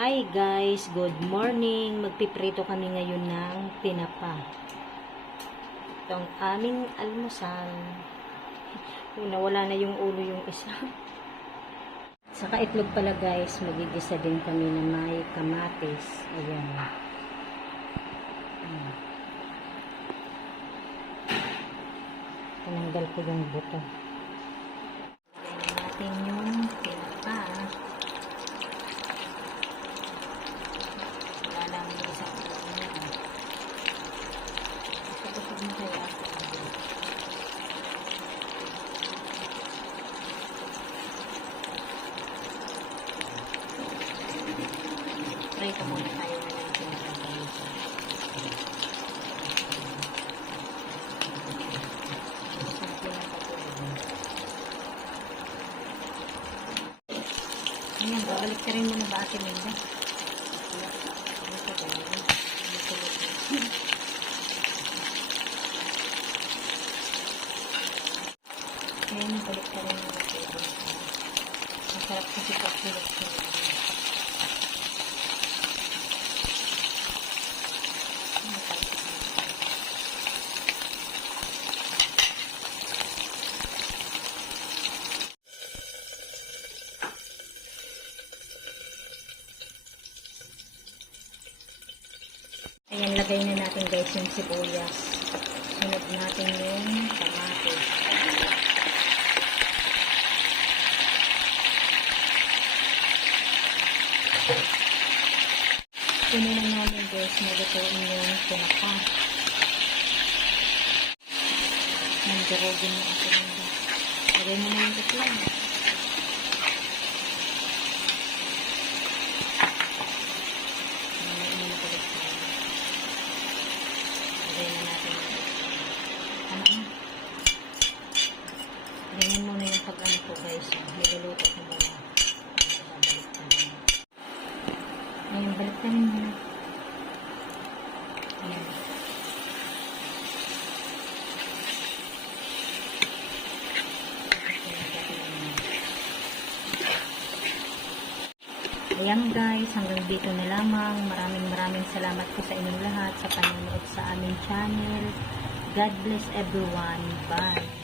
Hi guys, good morning. Magpiprito kami ngayon ng tinapa. Ito ang aming almusal. Nawala na yung ulo yung isa. Saka itlog pala guys, magigisa din kami na may kamatis. Ayan. Tinanggal ko yung buto. Lagyan natin yung tinapa. Try ko muna tayo na lang tinatanggalin siya. Ayan, babalik ka rin muna ba atin nila? Ayan, balik ka rin muna tayo. Masarap kasi pagsulot-sulot. Ayan, lagay na natin guys yung sibuyas. Sunod natin yung kamatis. Sunod na namin guys, malutuin yung tinapa. Nandurogin na ako nila. Lagay mo na yung itlog. Ganyan muna yung pag-ano ko guys. Niluluto ko muna. Ngayon, balik na rin muna. Ayan. Ayan guys, hanggang dito na lamang. Maraming salamat po sa inyong lahat sa panonood sa aming channel. God bless everyone. Bye.